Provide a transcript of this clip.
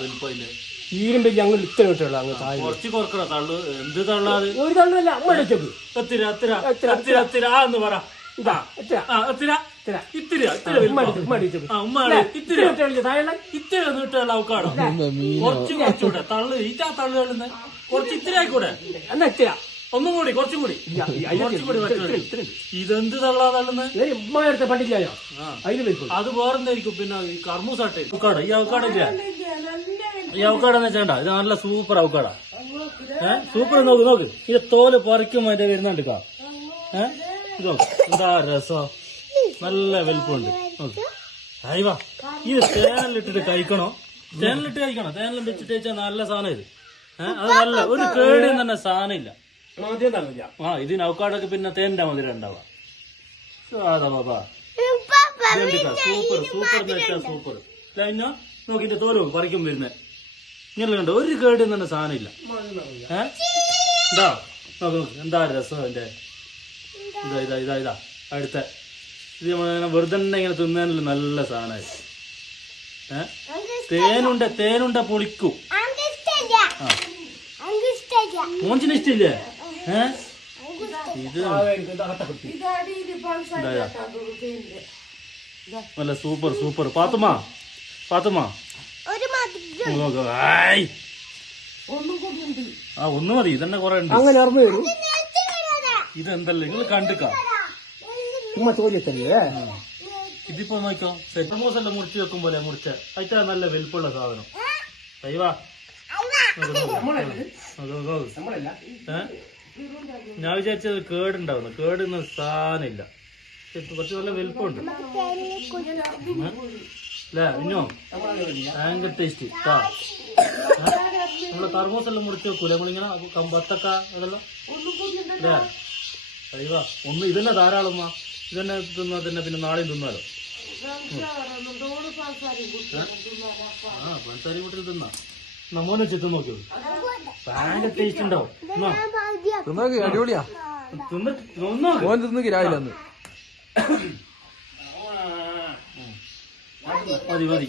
വലിപ്പമില്ല അങ്ങ് ഇത്ര കിട്ടുള്ളൂ അങ്ങ് താഴെ കുറച്ച് കുറക്കണ തള്ളു? എന്ത് തള്ളാത്? ഒരു തള്ളല്ല അമ്മ അടിച്ചത് എത്തിര എത്തിര എത്തിര, എത്തിര. ആ എന്ന് പറ. ഇതാ ആ എത്തിര. കുറച്ച് കുറച്ചുകൂടെ. തള്ളു ഈറ്റാ തള്ളു കുറച്ച് ഇത്തിരി ആയിക്കൂടെ? എന്നാ എത്ര ഒന്നും കൂടി കുറച്ചും കൂടി. ഇതെന്ത് തള്ളാ തള്ളുന്നത് പണ്ടില്ലായോ? അത് വേറെന്തായിരിക്കും? പിന്നെ ഈ കർമ്മൂസാട്ടെ ഈ അവക്കാടോ ഇല്ല? ഈ അവക്കാടോ എന്ന് വെച്ചാ ഇത് നല്ല സൂപ്പർ അവക്കാട. ഏഹ് സൂപ്പർ നോക്ക് നോക്ക്. ഇത് തോൽ പറിക്കും അതിന്റെ വരുന്നുണ്ട് കാ ഏഹ് ഇത് നോക്ക്. എന്താ രസം? നല്ല വലുപ്പമുണ്ട്. നോക്ക്. ഈ ഇത് തേനിലിട്ടിട്ട് കഴിക്കണോ? തേനിലിട്ട് കഴിക്കണോ? തേനിലും വെച്ചിട്ട് കഴിച്ചാൽ നല്ല സാധനം ഇത്. ഏഹ് അത് നല്ല ഒരു കേടിയും തന്നെ സാധനം ഇല്ല ആ ഇതിന് അവക്കാടൊക്കെ പിന്നെ തേന്റെ മധുരം ഉണ്ടാവാ. ബാബാ സൂപ്പർ സൂപ്പർ സൂപ്പർ. ലൈനോ നോക്കിട്ട് തോലോ പറിക്കും വരുന്നത് ഇങ്ങനെ കണ്ടോ? ഒരു കേട് തന്നെ സാധനം ഇല്ല നോക്ക് നോക്ക്. എന്താ രസം എന്റെ ഇതാ ഇതാ ഇതാ ഇതാ. അടുത്ത. ഇത് നമ്മളിങ്ങനെ വെറുതെ ഇങ്ങനെ തിന്നാനുള്ള നല്ല സാധനമായി ഏ? തേനുണ്ട തേനുണ്ട പൊളിക്കും. ആ. മോഞ്ചിന് ഇഷ്ടമില്ലേ ഏഹ് ഇത്. നല്ല സൂപ്പർ സൂപ്പർ. പാത്തുമ്മ പാത്തുമ്മ. ആ ഒന്ന് മതി. ഇതന്നെ കൊറേ ഉണ്ട്. അങ്ങനെ ഓർമ്മ വരും. ഇതെന്തല്ലേ? നിങ്ങൾ കണ്ടുക്ക ഉമ്മ ചോദ്യത്തല്ലേ ഇതിപ്പോ നോക്കോ സെറ്റ് മോസെല്ലാം മുറിച്ച് വെക്കും പോലെ മുറിച്ച. അയച്ചാ നല്ല വലുപ്പമുള്ള സാധനം. അയ്യവാ നമ്മളല്ല? ഞാൻ വിചാരിച്ചത് കേടുണ്ടാവുന്നു. കേടുന്ന സാധനമില്ല ഇല്ല. കുറച്ച് നല്ല വലുപ്പമുണ്ട്. ഭയങ്കര ടേസ്റ്റ് ആ നമ്മൾ കർമ്മൂസെല്ലാം മുറിച്ച് വെക്കൂലേ? നമ്മളിങ്ങനെ കം- ബത്തക്ക അതെല്ലാം അല്ലേ? അയ്യവാ ഒന്ന് ഇതന്നെ ധാരാളം മാ ഇതന്നെ തിന്നാ തന്നെ പിന്നെ നാളെയും തിന്നാലോ. ആ പഞ്ചസാരി കൂട്ടിൽ തിന്നാ. നമ്മോനെ ചെത്ത് നോക്കിയോ ഭയങ്കര ടേസ്റ്റ് ഉണ്ടാവും. അടിപൊളിയാ. തിന്നിട്ട് തിന്നു ഓൻ തിന്നോക്ക് രാവിലെ അന്ന് മതി മതി